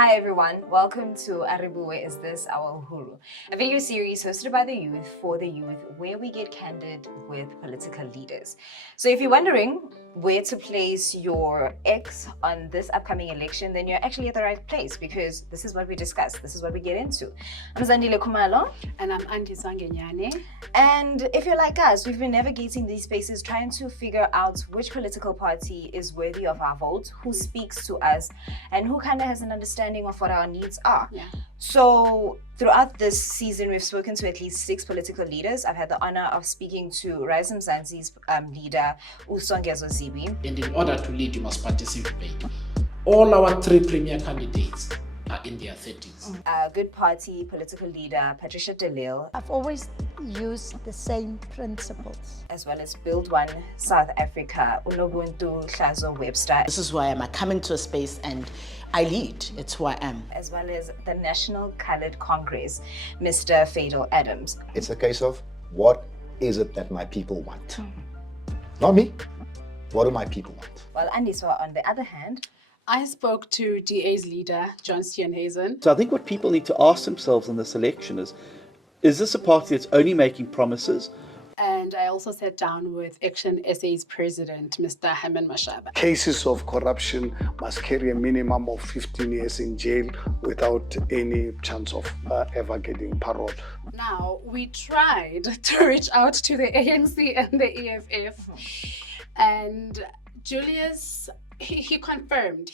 Hi everyone, welcome to A Re Buwe, Is This Our Uhuru? A video series hosted by the youth for the youth where we get candid with political leaders. So if you're wondering where to place your X on this upcoming election, then you're actually at the right place because this is what we discuss, this is what we get into. I'm Zandile Khumalo. And I'm Andiswa Ngenyane. And if you're like us, we've been navigating these spaces trying to figure out which political party is worthy of our vote, who speaks to us, and who kind of has an understanding of what our needs are. Yeah. So throughout this season, we've spoken to at least 6 political leaders. I've had the honor of speaking to Rise Mzansi's leader, Usongezo Zibi. And in order to lead, you must participate. All our 3 premier candidates are in their 30s. Good Party political leader, Patricia de Lille. I've always used the same principles. As well as Build One South Africa, Unobuntu Hlazo Webster. This is who I am. I come into a space and I lead. It's who I am. As well as the National Coloured Congress, Mr. Fadel Adams. It's a case of what is it that my people want? Not me. What do my people want? Well, Andiswa, on the other hand, I spoke to DA's leader, John Steenhuisen. So I think what people need to ask themselves in this election is this a party that's only making promises? And I also sat down with Action SA's president, Mr. Herman Mashaba. Cases of corruption must carry a minimum of 15 years in jail without any chance of ever getting parole. Now, we tried to reach out to the ANC and the EFF, and Julius, he confirmed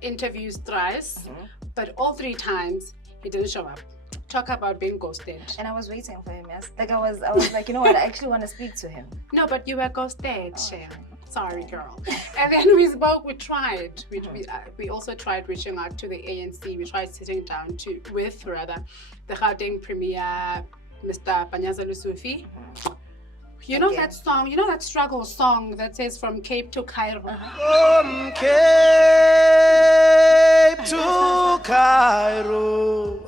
interviews thrice, but all 3 times he didn't show up. Talk about being ghosted. and I was waiting for him, yes. Like I was like, you know what, I actually want to speak to him. No, but you were ghosted, Shem. Sorry, girl. And then we spoke, we tried. We also tried reaching out to the ANC. We tried sitting down with the Gauteng Premier, Mr. Panyaza Lusufi. You know that song, you know that struggle song that says from Cape to Cairo? From Cape to Cairo.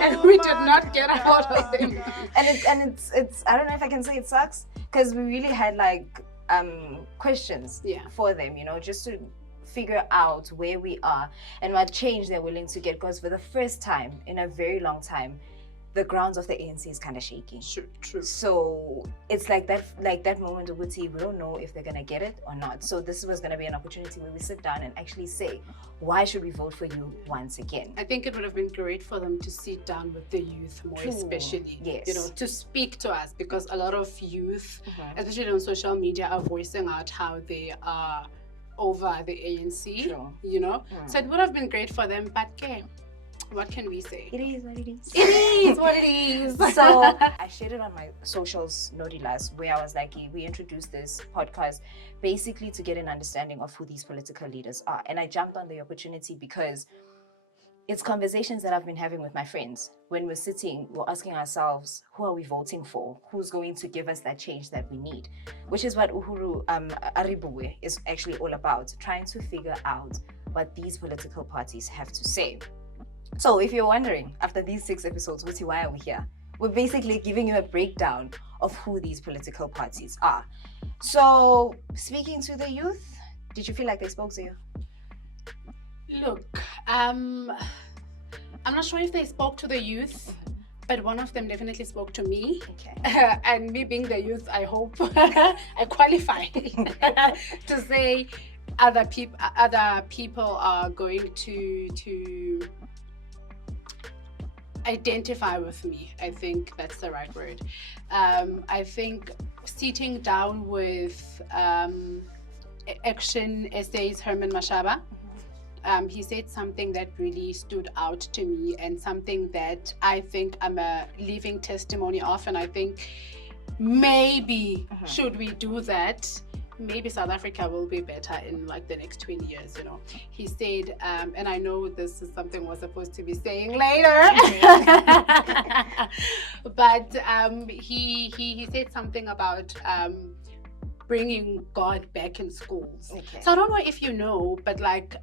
And we did not get a hold of him. And it's I don't know if I can say it sucks because we really had like questions for them, you know, just to figure out where we are and what change they're willing to get, because for the first time in a very long time the grounds of the ANC is kind of shaky. True. So it's like that moment of we don't know if they're gonna get it or not. So this was gonna be an opportunity where we sit down and actually say, why should we vote for you once again? I think it would have been great for them to sit down with the youth more, especially. Yes. You know, to speak to us, because a lot of youth, especially on social media, are voicing out how they are over the ANC. True. You know, so it would have been great for them. But what can we say? It is what it is. It is what it is. So I shared it on my socials, Nodilas, where I was like, we introduced this podcast basically to get an understanding of who these political leaders are. And I jumped on the opportunity because it's conversations that I've been having with my friends. When we're sitting, we're asking ourselves, who are we voting for? Who's going to give us that change that we need? Which is what Uhuru, A Re Buwe is actually all about, trying to figure out what these political parties have to say. So if you're wondering, after these 6 episodes, why are we here? We're basically giving you a breakdown of who these political parties are. So speaking to the youth, did you feel like they spoke to you? Look, I'm not sure if they spoke to the youth, but one of them definitely spoke to me. Okay. And me being the youth, I hope I qualify to say other people are going to identify with me. I think that's the right word. I think sitting down with Action SA's Herman Mashaba, he said something that really stood out to me and something that I think I'm a living testimony of, and I think maybe should we do that, maybe South Africa will be better in like the next 20 years, you know. He said, and I know this is something we're supposed to be saying later, but he said something about bringing God back in schools. Okay. So I don't know if you know, but like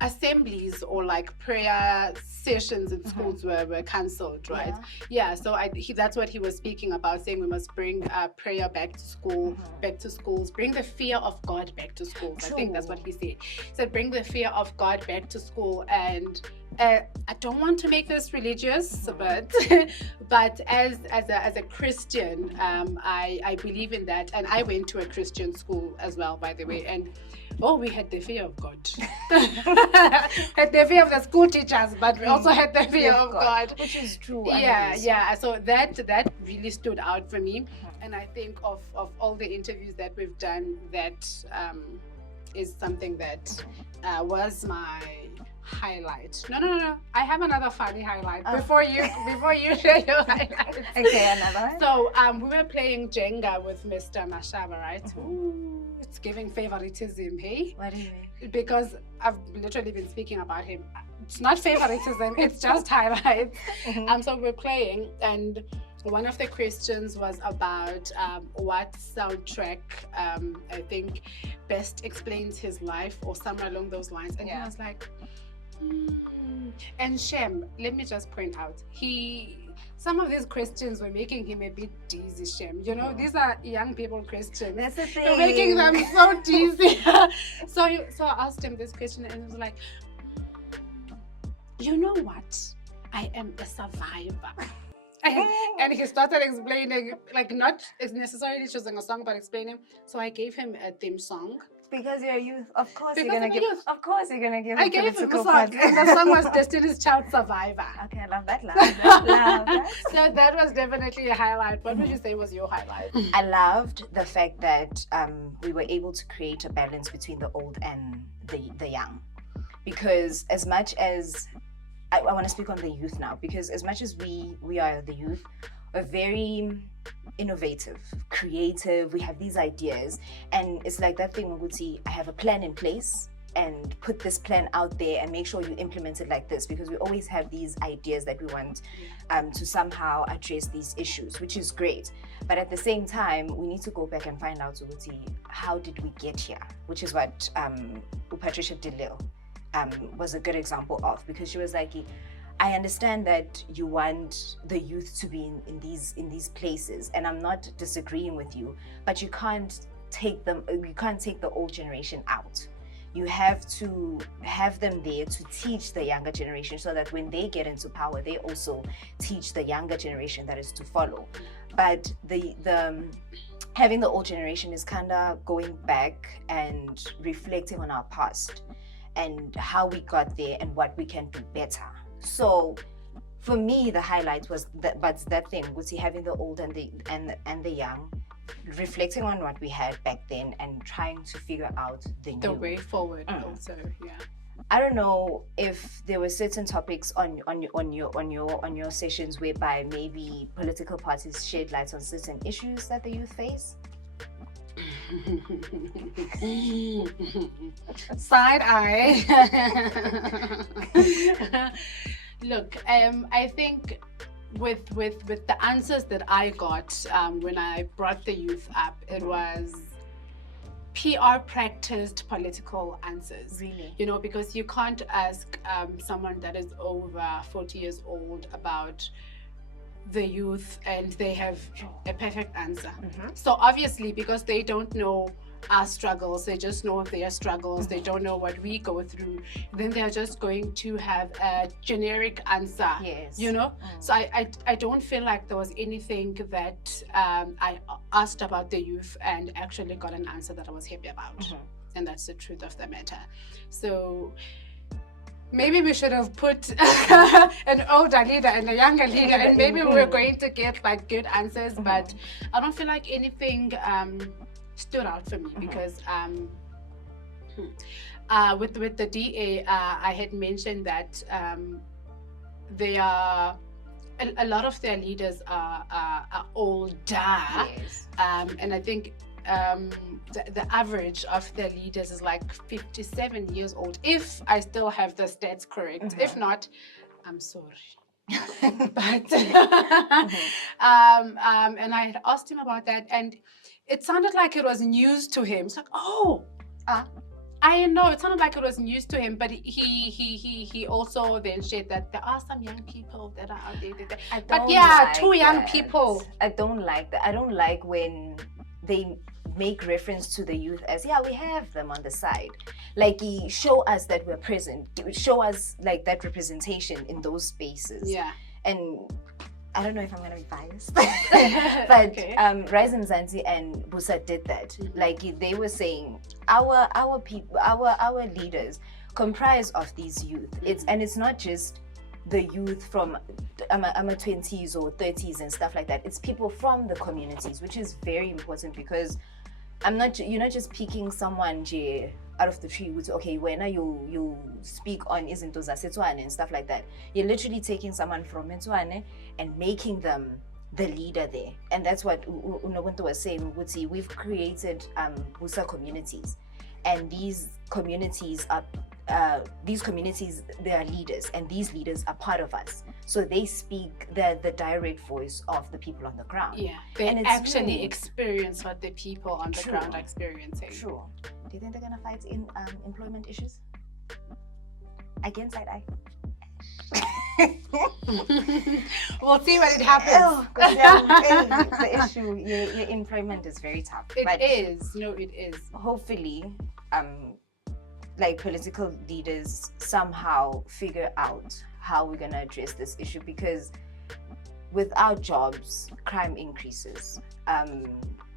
assemblies or like prayer sessions in schools were cancelled, right? Yeah, so that's what he was speaking about, saying we must bring prayer back to school, back to schools, bring the fear of God back to schools. I think that's what he said. He said bring the fear of God back to school. And I don't want to make this religious, but but as a Christian, I believe in that, and I went to a Christian school as well, by the way, and we had the fear of God. Had the fear of the school teachers, but we also had the fear of God, which is true. Yeah. So that really stood out for me, and I think of all the interviews that we've done, that is something that was my highlight. No. I have another funny highlight before you share your highlight. Okay, another one. So we were playing Jenga with Mr. Mashaba, right? Ooh, it's giving favoritism, hey? What do you mean? Because I've literally been speaking about him. It's not favoritism, it's just highlights. So we're playing, and one of the questions was about what soundtrack I think best explains his life, or somewhere along those lines. And he was like, And Shem, let me just point out, some of these questions were making him a bit dizzy, Shem. You know, these are young people questions. That's the thing. You're making them so dizzy. So I asked him this question, and he was like, you know what? I am a survivor. And he started explaining, like, not necessarily choosing a song, but explaining. So I gave him a theme song. Because you're youth, of course Because you're gonna I'm give. youth. Of course you're gonna give. I gave him a political song, part. and the song was Destiny's Child Survivor. Okay, I love that. Love that. So that was definitely a highlight. What would you say was your highlight? I loved the fact that we were able to create a balance between the old and the young, because as much as I want to speak on the youth now, because as much as we are the youth, are very innovative, creative, we have these ideas, and it's like that thing we would see, I have a plan in place and put this plan out there and make sure you implement it like this, because we always have these ideas that we want to somehow address these issues, which is great. But at the same time, we need to go back and find out, how did we get here, which is what Patricia Delille was a good example of, because she was like, I understand that you want the youth to be in these places, and I'm not disagreeing with you, but you can't take the old generation out. You have to have them there to teach the younger generation, so that when they get into power, they also teach the younger generation that is to follow. But the having the old generation is kind of going back and reflecting on our past and how we got there and what we can do better. So for me, the highlight was that thing, was having the old and the young, reflecting on what we had back then and trying to figure out the way forward. Also, yeah. I don't know if there were certain topics on your sessions whereby maybe political parties shed light on certain issues that the youth face. Side eye. Look, I think with the answers that I got when I brought the youth up, it was PR practiced political answers. Really? You know, because you can't ask someone that is over 40 years old about the youth and they have a perfect answer. So obviously, because they don't know our struggles, they just know their struggles, they don't know what we go through, then they're just going to have a generic answer. Yes. You know? So I don't feel like there was anything that I asked about the youth and actually got an answer that I was happy about. And that's the truth of the matter. So maybe we should have put an older leader and a younger leader, and maybe we were going to get like good answers, but I don't feel like anything stood out for me, because with the DA, I had mentioned that they are a lot of their leaders are older, and I think the average of their leaders is like 57 years old, if I still have the stats correct. If not, I'm sorry. But and I had asked him about that, and it sounded like it was news to him. It's like, I know it sounded like it was news to him, but he also then shared that there are some young people that are out there. But yeah, like 2 young that. people. I don't like that. I don't like when they make reference to the youth as, yeah, we have them on the side. Like, show us that we're present. Show us like that representation in those spaces. Yeah. And I don't know if I'm gonna be biased, but Okay. Rise and Zanzi and Busa did that. Like, they were saying our people, our leaders comprise of these youth. It's not just the youth from I'm 20s or 30s and stuff like that. It's people from the communities, which is very important, because you're not just picking someone out of the tree with, okay, when you speak on izinto zaseTswana and stuff like that. You're literally taking someone from Metswane and making them the leader there. And that's what Unobuntu was saying. We've created Busa communities, and these communities, they are leaders, and these leaders are part of us. So they speak the direct voice of the people on the ground. Yeah, they And it's actually true. experience what the people on the True. ground are experiencing. True. Do you think they're gonna fight in employment issues? Again, side eye. We'll see when it happens. Oh, 'cause, yeah, the issue, your employment is very tough. But It is. No, it is. hopefully, like, political leaders somehow figure out how we're gonna address this issue, because without jobs, crime increases,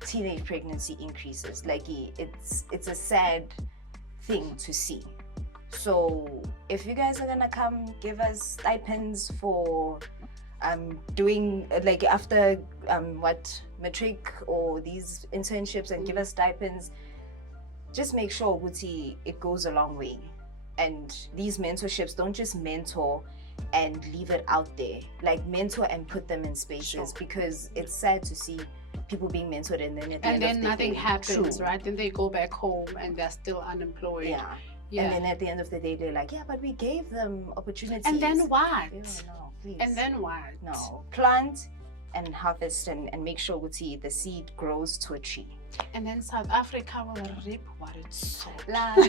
teenage pregnancy increases. Like, it's a sad thing to see. So if you guys are gonna come give us stipends for doing like after matric or these internships, and give us stipends, just make sure it goes a long way. And these mentorships, don't just mentor and leave it out there. Like, mentor and put them in spaces, because it's sad to see people being mentored and then at the end of the nothing day, happens, true. right? Then they go back home and they're still unemployed. Yeah. Yeah. And then at the end of the day, they're like, yeah, but we gave them opportunities. And then what? Ew, no, please. And then what? No. Plant and harvest and make sure the seed grows to a tree. And then South Africa will reap what it sowed. Is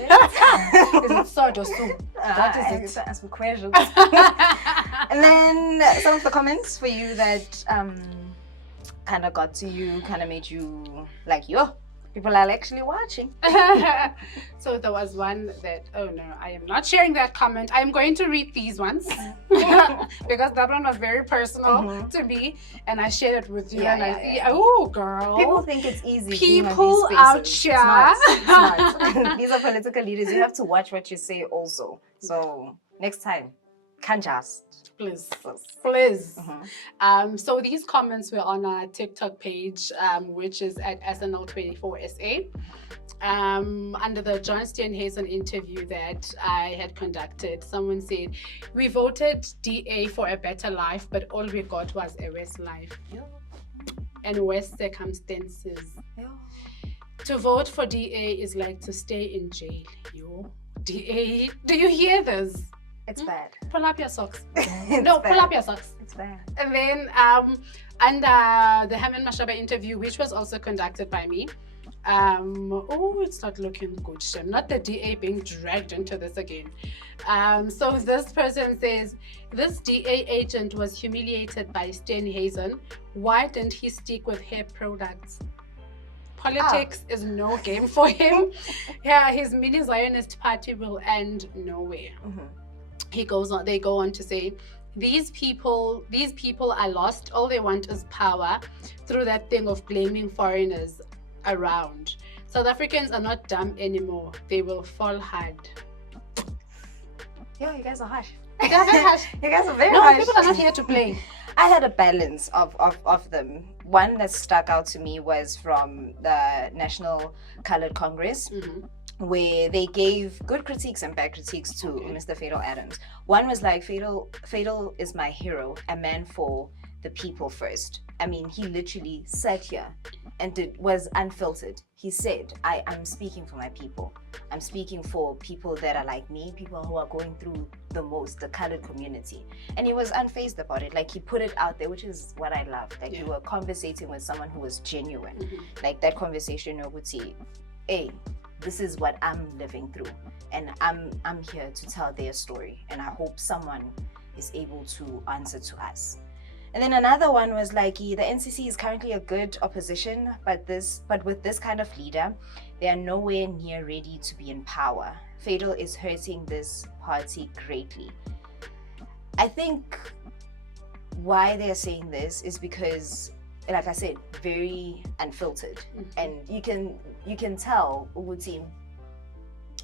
Is it sowed or soup? That is it. Ask me questions. And then some of the comments for you that kind of got to you, kind of made you like, yo, people are actually watching. So there was one that, oh no, I am not sharing that comment. I'm going to read these ones because that one was very personal to me, and I shared it with you. Oh, girl. People think it's easy. being on People these out spaces. here. It's not. These are political leaders. You have to watch what you say also. So next time, can't just. Please. Mm-hmm. So these comments were on our TikTok page, which is at SNL24SA. Under the John Steenhuisen interview that I had conducted, someone said, we voted DA for a better life, but all we got was a worse life and worse circumstances. To vote for DA is like to stay in jail. DA, do you hear this? It's bad. Pull up your socks. It's No, bad. pull up your socks. It's bad. And then under the Haman Mashaba interview, which was also conducted by me, it's not looking good, Shem. Not the DA being dragged into this again. So this person says, this DA agent was humiliated by Steenhuisen. Why didn't he stick with hair products? Politics is no game for him. Yeah, his mini Zionist party will end nowhere. They go on to say, these people are lost. All they want is power through that thing of blaming foreigners around. South Africans are not dumb anymore. They will fall hard. Yo, you guys are harsh. You guys are very No, harsh. people are not here to play. I had a balance of them. One that stuck out to me was from the National Colored Congress, where they gave good critiques and bad critiques to Mr. Fatal Adams. One was like, Fatal is my hero, a man for the people first. I mean, he literally sat here and was unfiltered. He said, I'm speaking for my people. I'm speaking for people that are like me, people who are going through the most, the colored community. And he was unfazed about it. Like, he put it out there, which is what I love. Like, you were conversating with someone who was genuine. Like, that conversation, you would say, hey, this is what I'm living through, and I'm here to tell their story, and I hope someone is able to answer to us. And then another one was like, the NCC is currently a good opposition, but with this kind of leader, they are nowhere near ready to be in power. Fatal is hurting this party greatly. I think why they're saying this is because, like I said, very unfiltered, and you can tell Uguti.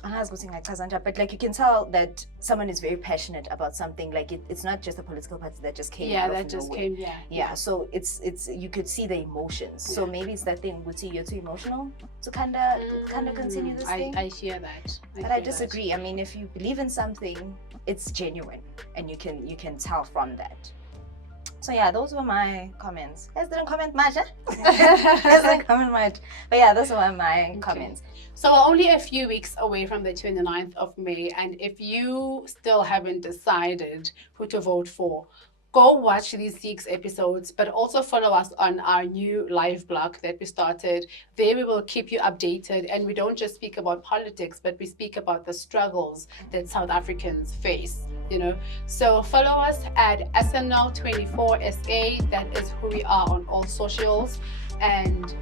But like you can tell that someone is very passionate about something. Like it's not just a political party that just came out of nowhere. Yeah. So it's you could see the emotions. So maybe it's that thing, Guti, you're too emotional to kinda continue this thing. I hear that. But I disagree. I mean, if you believe in something, it's genuine, and you can tell from that. So yeah, those were my comments. Guys didn't comment much, huh? Guys didn't comment much. But yeah, those were my comments. So we're only a few weeks away from the 29th of May, and if you still haven't decided who to vote for, go watch these 6 episodes, but also follow us on our new live blog that we started. There we will keep you updated, and we don't just speak about politics, but we speak about the struggles that South Africans face, you know. So follow us at SNL24SA. That is who we are on all socials. And